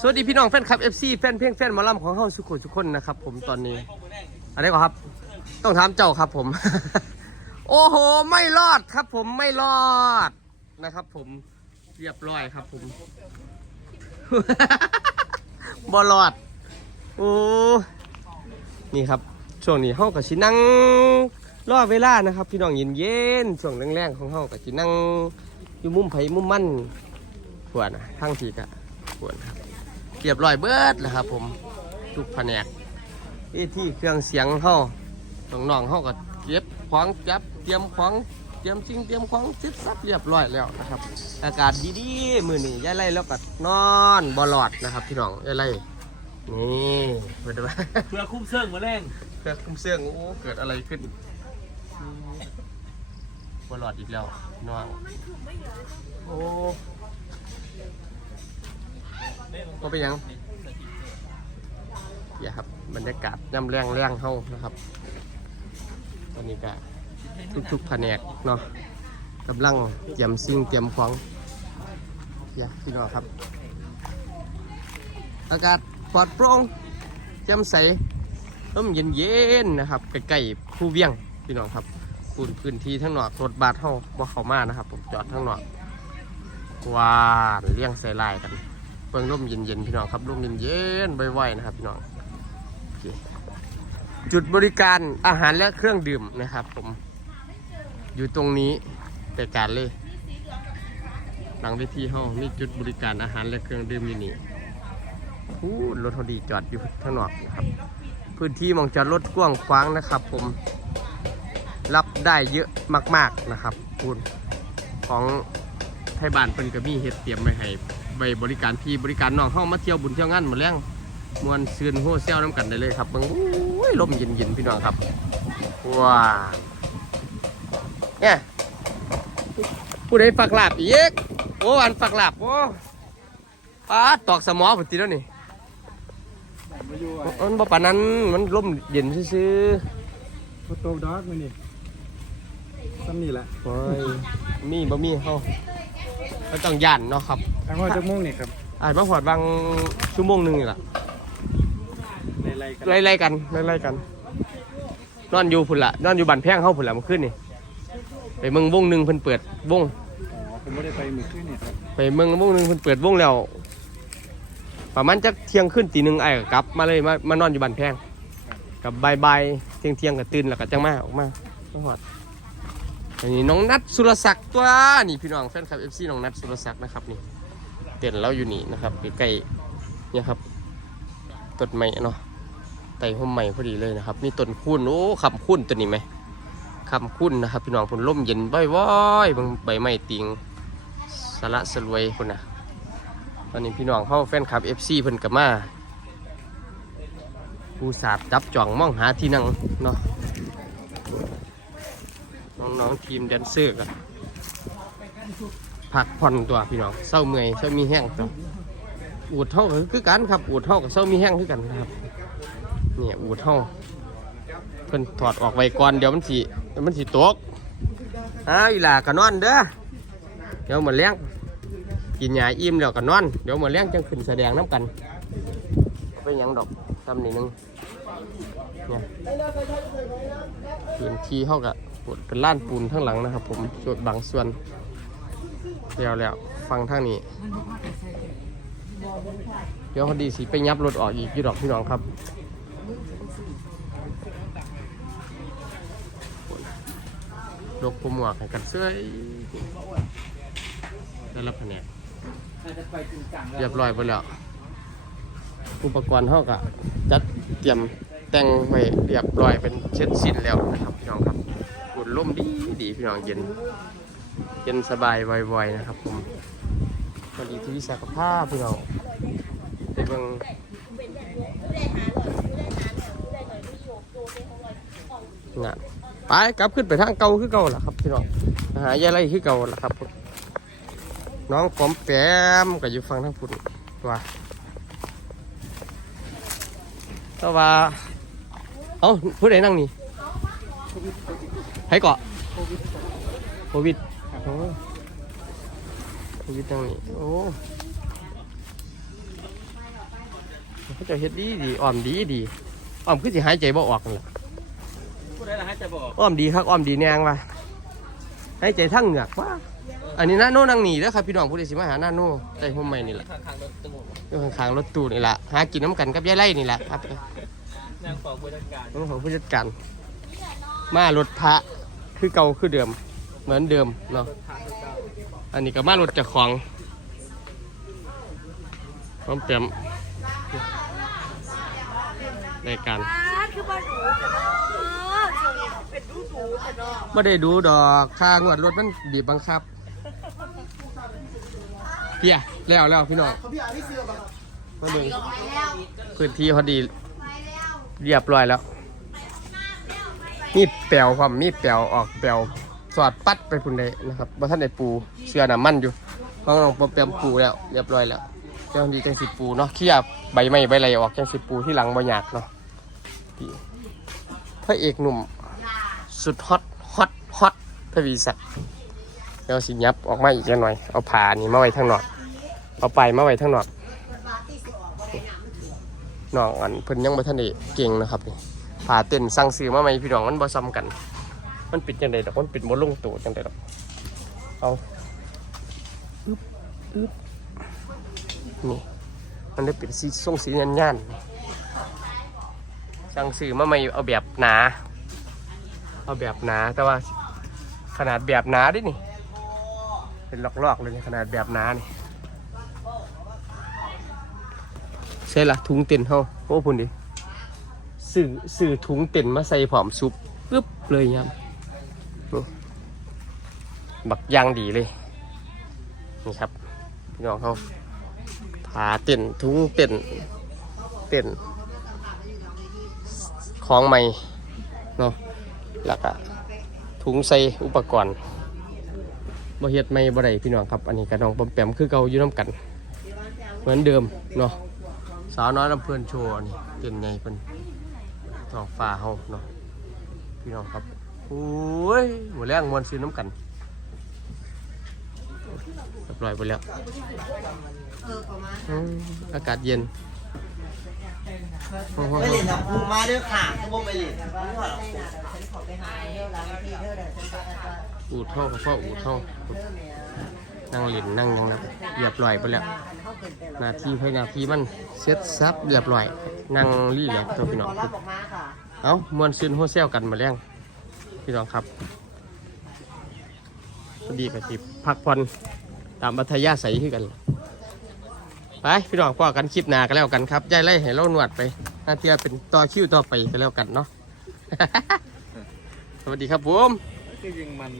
สวัสดีพี่น้องแฟนคลับ FC แฟนเพลงแฟนหมอลำของเฮาสุขุมทุกคนนะครับผมตอนนี้อะไรก่อนครับ ต้องถามเจ้าครับผม โอ้โห ไม่รอดครับผมไม่รอดนะครับ ผมเรียบร้อยครับผม บอลอดโอ้นี่ครับ ช่วงนี้เฮากับชินั่งรอเวลานะครับ พี่น้องเย็นเย็นๆช่วงแรงๆของเฮากับชินั่งอยู่มุมไผ่มุมมั่นขวนะทั้งทีกะขวดครับ รียบร้อยเบิดแล้วครับ ผมทุกแผนกที่ที่เครื่องเสียงเฮาน้องๆเฮาก็เก็บของจับเตรียมของเตรียมสิ่งเตรียมของเสร็จสับเรียบร้อยแล้วนะครับ อากาศดีๆมื้อนี้ยายไล่แล้วก็นอนบ่หลอดนะครับพี่น้องยายไล่นี่เปิดดูเพื่อคุ้มเสื่องมาแรงเกิดคุ้มเสื่องโอ้เกิดอะไรขึ้นบอลอดอีกแล้วน้องโอ้ ก็เป็นยังอย่าครับบรรยากาศย่ำแรงแรงเฮานะครับตอนนี้ก็ทุกๆแผนกเนาะกำลังเตรียมสิ่งเตรียมของอย่าพี่น้องครับ อากาศปลอดโปร่งแจ่มใสร่มเย็นๆนะครับใกล้ๆผู้เวียงพี่น้องครับพื้นพื้นที่ทั้งหนอกรถบาดเฮาบ่เข้ามานะครับ ผมจอดทั้งหนอกวานเลี้ยงใส่ลายกัน เบิ่งร่มเย็นๆพี่น้องครับร่มเย็นๆไวๆนะครับพี่น้องจุดบริการอาหารและเครื่องดื่มนะครับ ผมอยู่ตรงนี้แต่การเลย หลังเวทีเฮามีจุดบริการอาหารและเครื่องดื่มอยู่นี่พูดรถเขาดีจอดอยู่ข้างนอกนะครับ พื้นที่มองจอดรถกว้างขวางนะครับ ผมรับได้เยอะมาก ๆนะครับคุณของไทยบ้านเพิ่นก็มีเฮ็ดเตรียมไว้ให้ ไว้บริการพี่บริการน้องเข้ามาเที่ยวบุญเที่ยวงานหมาแรงมวนซืนโฮเซลน้ำกันได้เลยครับเบิ่งโอ้ยลมเย็นๆพี่น้องครับว้าเนี่ยผู้ใดฝักหลาบอีกโอ้อันฝักหลาบโอ้ป้าดตอกสมอผุดตีแล้วนี่มาอยู่มันบ่ปานนั้นมันลมเย็นซื่อโฟโต้ดอกมานี่ซ้ำนี่แหละๆโอ้ยมีบ่มีเฮาก็ต้องย่านเนาะครับ ทางว่าจะม่วงนี่ครับอาจมาหอดบางชั่วโมงหนึงนี่ล่ะไล่ๆกันไล่ๆกันไล่ๆกัน นอนอยู่พุ่นละนอนอยู่บ้านแพงเฮาพุ่นละเมื่อคืนนี่ไปเมืองวงหนึงเพิ่นเปิดวง อ๋อผมไม่ได้ไปมือขึ้นเนี่ยครับไปเมืองวงหนึงเพิ่นเปิดวงแล้ว ประมาณจักเที่ยงขึ้นตีหนึงไอ้ายก็กลับมาเลยมามานอนอยู่บ้านแพงกับบ่ายๆเที่ยงเที่ยงๆก็ตื่นแล้วก็จังมาออกมามาหอดอันนี้น้องนัทสุรศักดิ์ตัวนี่พี่น้องแฟนคลับ FC น้องนัทสุรศักดิ์นะครับนี่ เต้นเราอยู่นี่นะครับใกล้ๆเนี่ยครับต้นไม้เนาะไต่ห่มไม้พอดีเลยนะครับ มีต้นคูนโอ้คำคูนตัวนี้ไหมคำคูนนะครับ พี่น้องผลล่มเย็นว้อยๆบางใบไม้ติงสละสลวยคนนะตอนนี้พี่น้องเข้าแฟนคลับ FC เพิ่นกับมาผู้สาบจับจ่องมองหาที่นั่งเนาะน้องๆทีมแดนเซอร์กัน พักผ่อนตัวพี่น้องเศร้าเมื่อยเศร้ามีแห้งตัวอูดเท่าก็คือกันครับ อูดเท่ากับเศร้ามีแห้งคือกันนะครับเนี่ยอูดเท่าเพิ่นถอดออกไว้ก่อนเดี๋ยวมันสีมันสิตกอ้าวอีหล่าก็นอนเด้อเดี๋ยวมาเลี้ยงกินยาอิ่มแล้วก็นอนเดี๋ยวมาเลี้ยงจังขึ้นแสดงน้ำกันเป็นยังดอกทำหนึงเนี่ยพื้นที่เท่ากับเป็นล้านปูนข้งหลังนะครับ ผมส่วนบางส่วน เดี๋ยวแล้วฟังทางนี้ เดี๋ยวพอดีสิไปยับรถออกอีกยี่ดอกพี่น้องครับยกผมหมวกให้กันเสื้อได้รับแผนเรียบร้อยไปแล้ว อุปกรณ์เท่ากับจัดเตรียมแต่งไว้เรียบร้อยเป็นเช็ดสิ้นแล้วนะครับพี่น้องครับกุดล่มดีดีพี่น้องเย็น เย็นสบายไวๆนะครับผมพอดีที่วิสาขภาพพี่น้องไปเบิ่งงานไปกลับขึ้นไปทางเก่าคือเก่าล่ะครับพี่น้องหายายไรคือเก่าล่ะครับ น้องปอมแปมก็อยู่ฟังทางพุ่นตัวแต่ว่าเอ้าผู้ใดนั่งนี่ให้เกาะโควิด โอ้โควิดนั่งนี่โอ้เขาจะเฮ็ดดีดีอ้อมดีดีอ้อมคือสิหายใจบ่ออกนั่นแหละผู้ใดล่ะให้จะบอกอ้อมดีครับอ้อมดีแนงว่ะหายใจทั้งเหงือกว่าอันนี้นาโน่นั่งหนีแล้วครับพี่น้องผู้ใดสิมาหานาโน่ใจห่มใหม่นี่แหละข้างๆรถตู้อยู่ข้างๆรถตู้นี่แหละหากินน้ำกันกับยายไล่นี่แหละครับนางของผู้จัดการน้องของผู้จัดการมารถพระคือเก่าคือเดิม เหมือนเดิมเนาะรถทางรถเก่าอันนี้ก็มารถเจากของพร้อมเตรียมรายการคือบ้านหนูแต่ว่าเออช่วงนี้เป็นดูดูแต่เนาะไม่ได้ดูดอกค่างวดรถมันบีบบังคับเพียแล้วแล้วพี่น้องมาดูพื้นที่พอดีเรียบร้อยแล้ว มีแปลวความมีแปลวออกแปลว สอดปัดไปพุ่นเลยนะครับบ่ท่านได้ปูเสื้อน้ำมันอยู่น้องลองปอมแปมปูแล้วเรียบร้อยแล้วเจ้าดีจังสิปูเนาะเคลียร์ใบไม้ใบไรออกจังสิปูที่หลังบ่ยากเนาะพระเอกหนุ่มสุดฮอตฮอตฮอตทวีศักดิ์เดี๋ยวสิยับออกมาอีกหน่อย เอาผ่านี่มาไว้ทางนอกเอาไปมาไว้ทางนอกน้องอันเพิ่นยังบ่ทันได้เก่งนะครับนี่ผ่าเต้นสั่งซื้อมาใหม่พี่น้องมันบ่ซ้ำกัน มันปิดจังไดดอกมันปิดบ่ลงตัวจังไดดอกเอาอึ๊บอึ๊บนี่มันได้ป็นสีส่งสียันยันๆสั่งซื้อมาใหม่เอาแบบหนา เอาแบบหนาแต่ว่าขนาดแบบหนาดินี่ เป็นลอกๆเลยขนาดแบบหนานี่ใช่ละถุงเต็นเฮาโอ้พุ่นดิสื่อสื่อถุงเต็นมาใส่ผอมซุปปึ๊บเลยยำ บักยางดีเลย นี่ครับ พี่น้องเขาผาเต็นถุงเต็นเต็นของใหม่เนาะแล้วก็ถุงใส่อุปกรณ์บ่เฮ็ดไม่บ่ได้พี่น้องครับ อันนี้กระดองปมแปมคือเก่าอยู่น้ำกัน เหมือนเดิมเนาะสาวน้อยลำเพลินโชว์นนี้เป็นไงเป็นท้องฟ้าเฮาเนาะพี่น้องครับโอ้ยหมดแรงมวนซื้อน้ำกัน บร้อยไปแล้วอืมอากาศเย็นโอ้โหไปเล่นน้ำพุมาเด้อค่ะก็บ่ไปเล่นอูดเท่ากับพ่ออูดเท่านั่งเล่นนั่งหยังนะเรียบร้อยไปแล้วหนาทีให้หนาทีมันเซ็ตซับเรียบร้อย นั่งรีแลกซ์ตัวพี่น้องเอามวนซึนโฮเซลกันมาแล้งพี่น้องครับพอดีกับจิบพักผ่อน ตามบัทยาใสขึ้นกัน ไปพี่น้องพ่อกันคลิปหนากันแล้วกันครับยายไล่ให้เราหนวดไปน้าเทียเป็นต่อคิวต่อไปกันแล้วกันเนาะ สวัสดีครับผม ก็ยังมัน